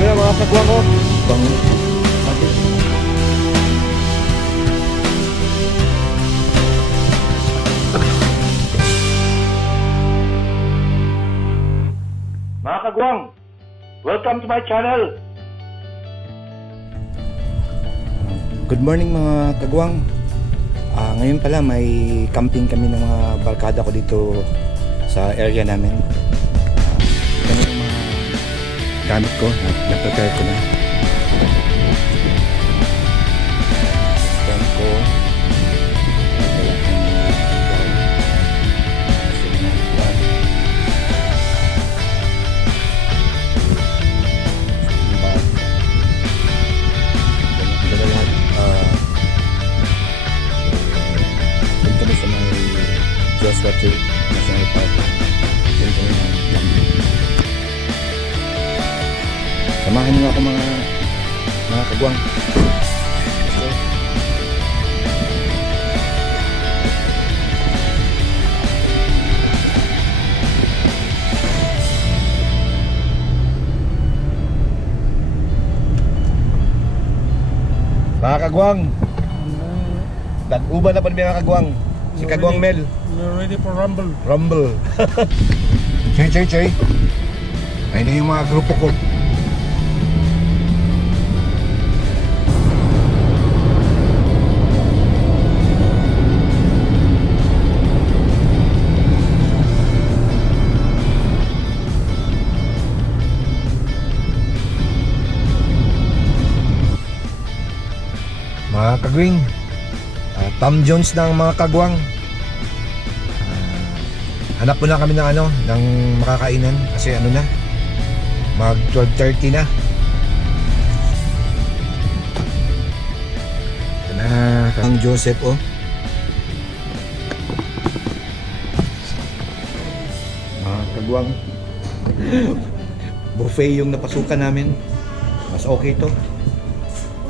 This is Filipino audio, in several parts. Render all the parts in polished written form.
Yun ang mga kagwang ko. Bang. Mga kagwang, welcome to my channel. Good morning mga kagwang. Ngayon pala may camping kami ng mga barkada ko dito sa area namin. Ito na yung mga gamit ko, na-prepare ko na. Tent ko. Wala akong Joshua Tree National Park. Yun kami ng camping. Samahan niyo ako mga kagwang. Mga kagwang, nag-uban na pa mga kagwang. Si Kagwang Mel. You're ready for rumble. Rumble. Chay. Ayun na yung mga grupo ko. Mga kagwing, Tom Jones ng mga kagwang. Hanap po na kami ng makakainan kasi na, mag 12:30 na. Ito na Kang Joseph mga kagwang. Buffet yung napasukan namin. Mas okay to.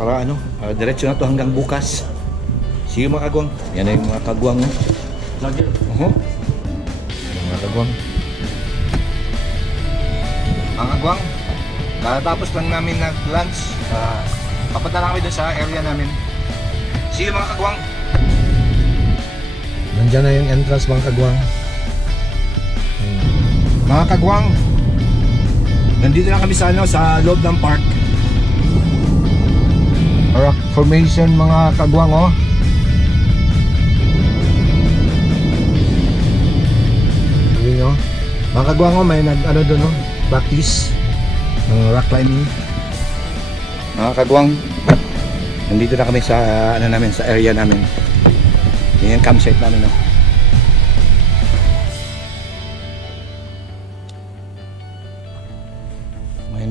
Para diretso na to hanggang bukas. See you mga kagwang. Yan na yung mga kagwang. Lagi. Mga kagwang. Mga kagwang, katapos lang namin nag-lunch. Papunta na kami doon sa area namin. See you mga kagwang. Nandiyan na yung entrance mga kagwang. Mga kagwang, nandito na kami sa loob ng park. Rock formation mga kagwang Mga kagwang may doon practice ng rock climbing. Mga kagwang, nandito na kami sa sa area namin. Yan yung campsite namin May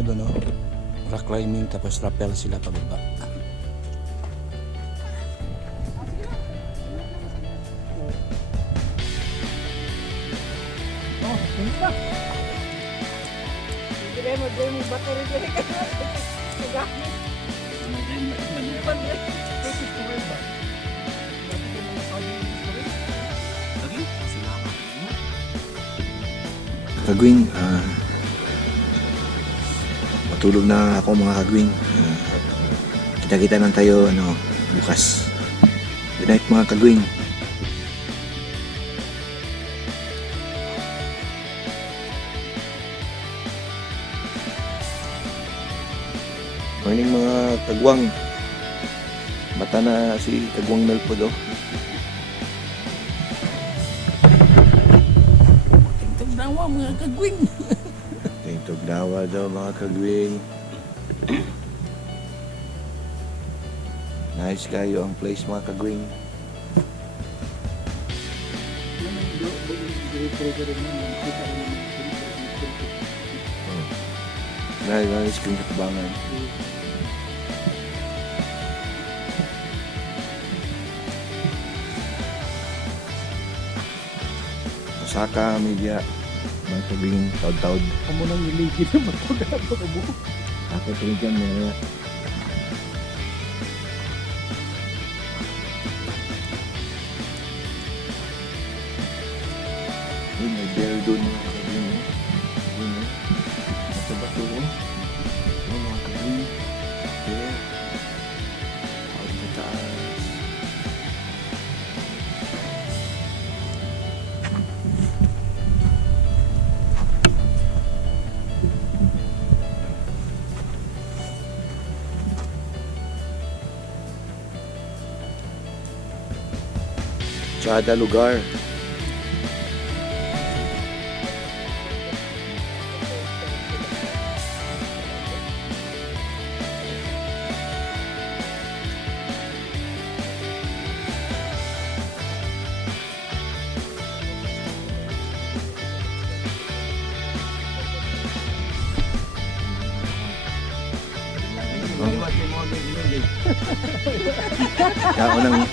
doon rock climbing tapos rappel sila pababa. Hindi mo dyan yung battery dyan ka na. Nagamit. Kagwing, matulog na ako mga kagwing. Kita-kita lang tayo bukas. Good night mga kagwing. Morning mga kagwang. Mata na si Kagwang Melpo Tugnawa mga kagwing. Tugnawa daw mga kagwing. Nice kayo ang place mga kagwing. Nice kong katabangan. Osaka media mga kagwing taud-taud. Kamu nang iligid na matulad ako mo. Ako rin dyan nila. May bear doon mga kagwing. Nasa bato Tsada lugar. Kaya unang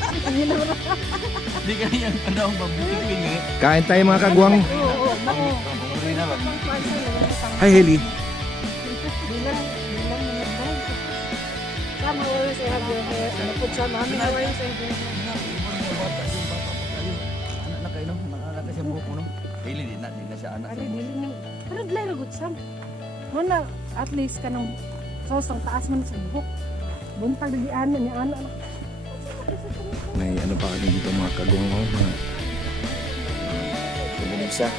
Hindi ka yan panahon mabuting eh. kain tayo mga kagwang. Oo, oo. Hi Heli. Bilang managday. Sama always I have your hair. Ano po sa mami, how are you saying? Anak na kayo no? Anak na siya buhok mo no? Dili, di na siya anak Ano, siya buhok. dili mo. Pero dili lagot siya. Muna, at least ka ng sosang taas mo na sa buhok. Buntag dagian na niya, anak. May ano pa kami dito mga kagwang mo. Mga Indonesia.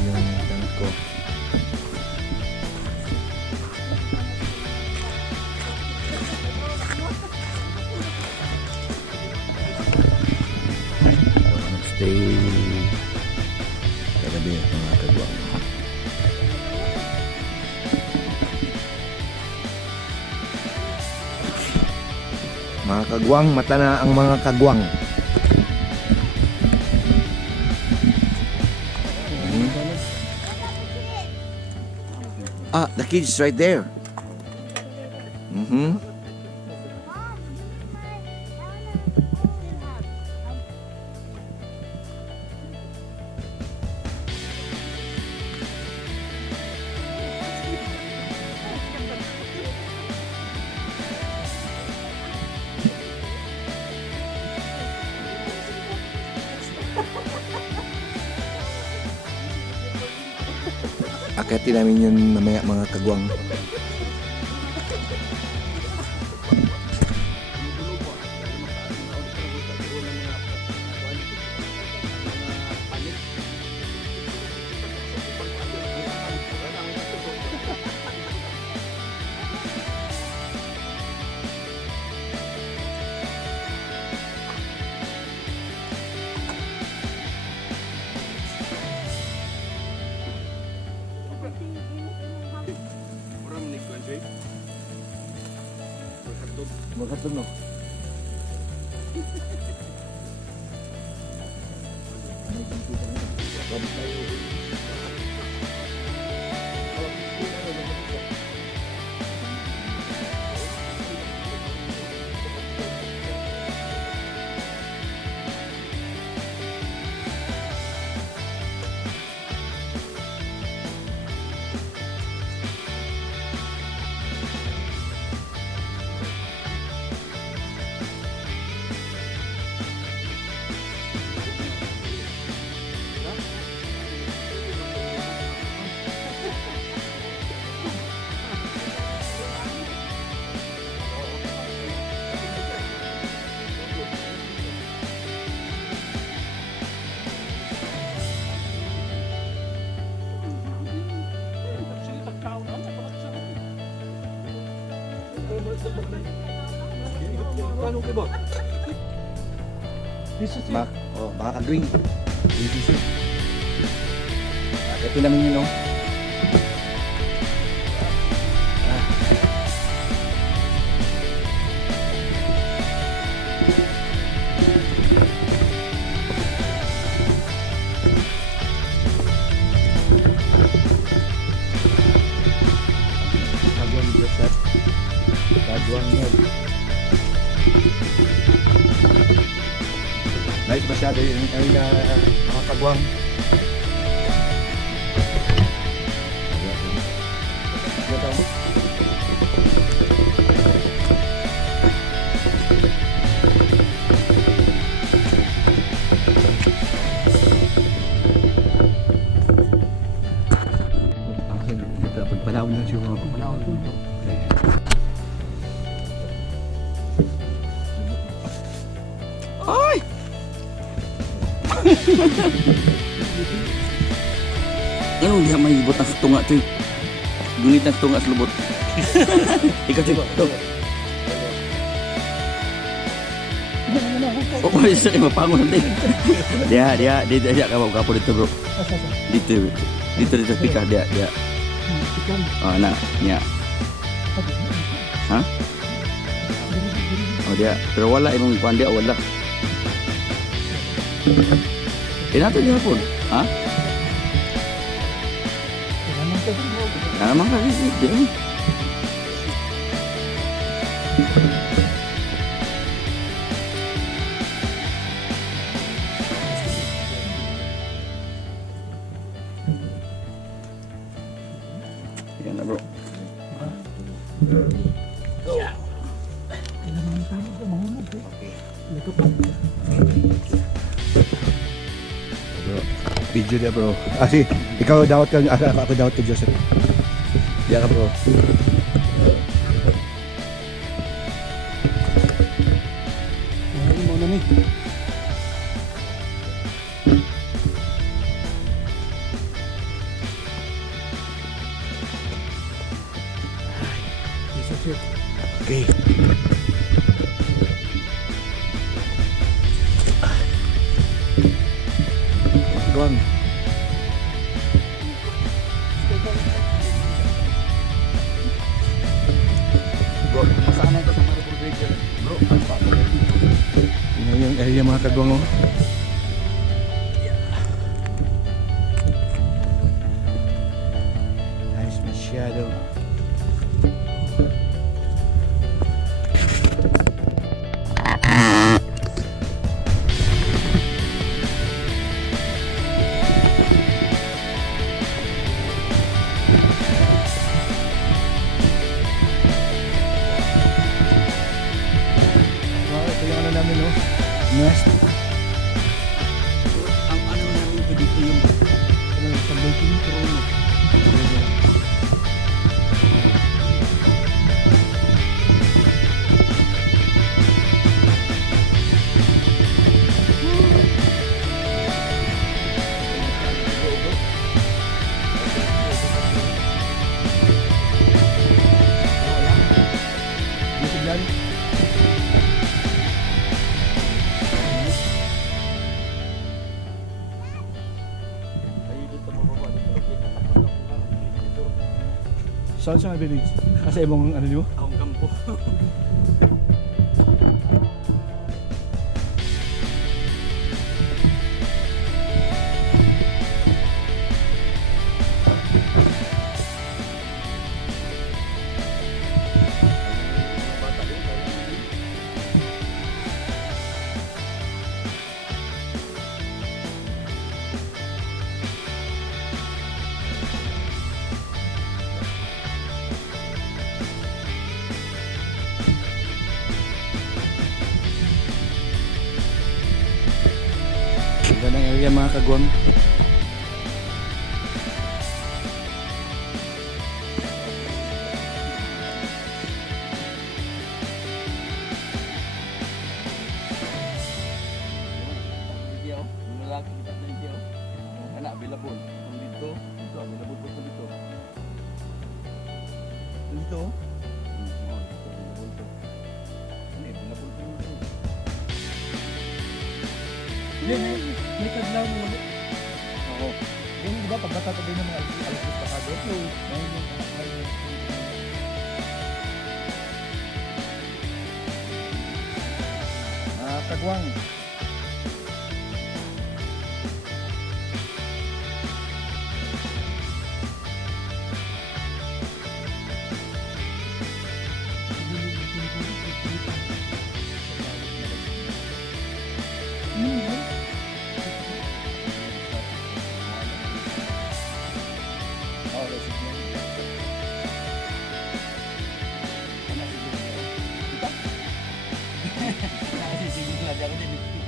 Yung tent ko. Stay kagabi mga kagwang. Mga kagwang, mata na ang mga kagwang. Ah, the kids right there. Mm-hmm. Akitin namin yun mamaya mga kagwang. Magkatog no? Baka ka-green. Akitin namin yun no? Kagwang Joseph. Kagwang Ned. Nice masyado yung area mga kagwang. Pagpalawin lang siya mga pagpalawin. Ay! Anong diha may ibot ang tunga, Choy? Gunit ang tunga sa lubot. Ikaw, Choy. Ito. Oh, isa kayo mapangon natin. Dia kapo dito, bro. Dito pika dia. Oh, na, nya. Ha? Oh, dia. Pero wala imong kuan dia wala. Nato dia pun. Ha? Naman ka dia. Yan na, bro. Video dia bro. Si ikaw dapat ka, ako dapat ka Joseph. Diya ka bro. Ay, mo na ni. Okay. Gone. Bro, masahan ko sa Maribel Bridge. Bro, ang pa. Yan yung area mga kagwang oh. Nice masyado. Ito yung ano namin no. Nest. Ang ano namin ko dito yung sa building trono. Saan siya nabilis? Kasi ibang ano niyo? Akong kampo. Gandang area mga kagwang. Video, lalaki kita video. Anak available. Dito, available po dito. Dito. May kadlaw mo ulit. Oo. Yung di ba pag natatabi ng mga alas pa kado? Kagwang. Sige, lagi ako din.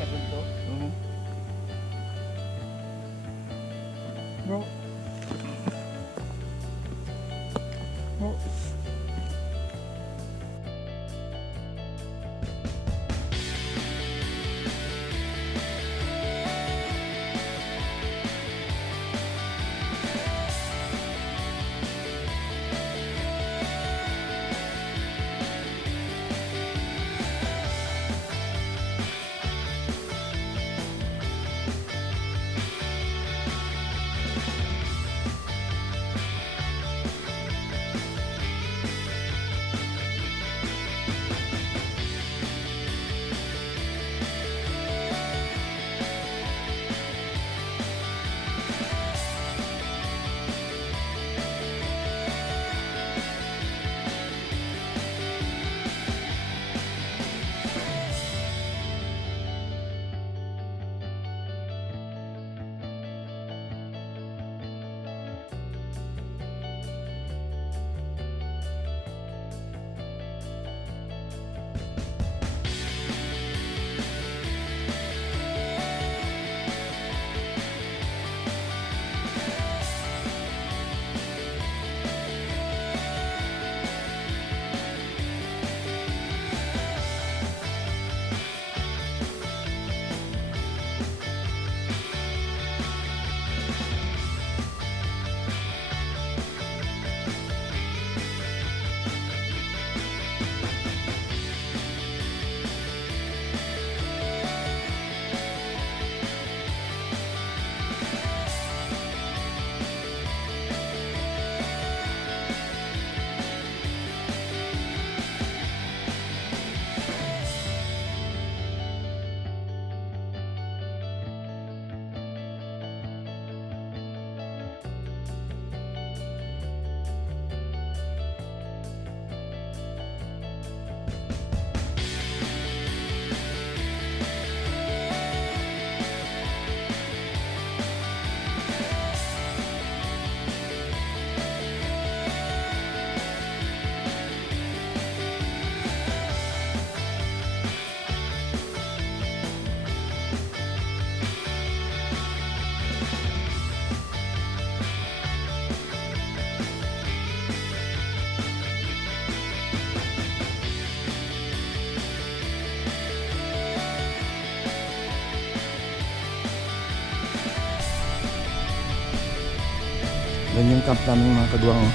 Yan yung camp namin mga kagwang. Oh.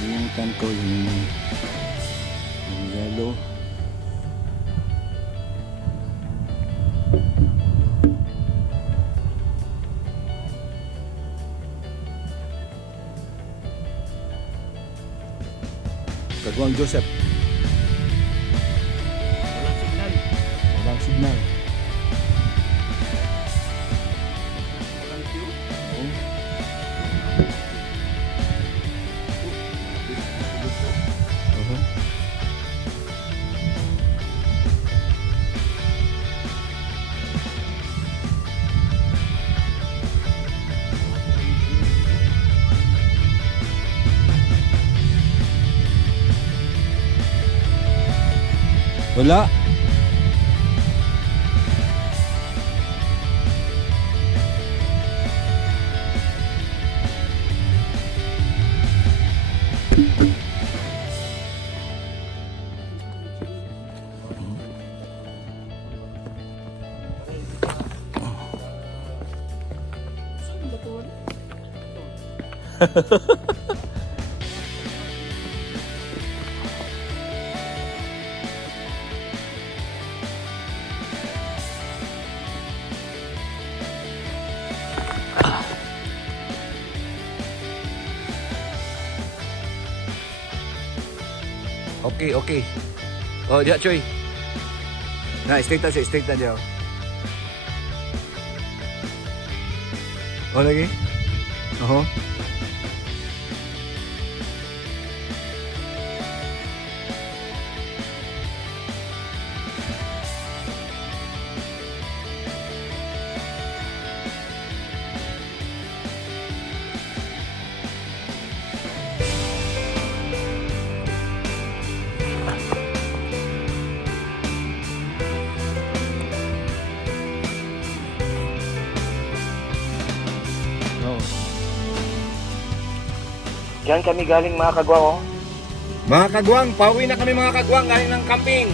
Yan yung tent ko, yung yellow. Kagwang Joseph. Walang signal. Walang signal. Walang queue. Oh. Uh-huh. Wala. Okay, okay. Oh, diya, Choy. Na, straight na siya, straight na diya. Oh, lagi? Oo. Diyan kami galing mga kagwang, oh. Mga kagwang, pauwi na kami mga kagwang galing ng camping.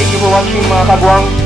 Thank you for watching mga kagwang.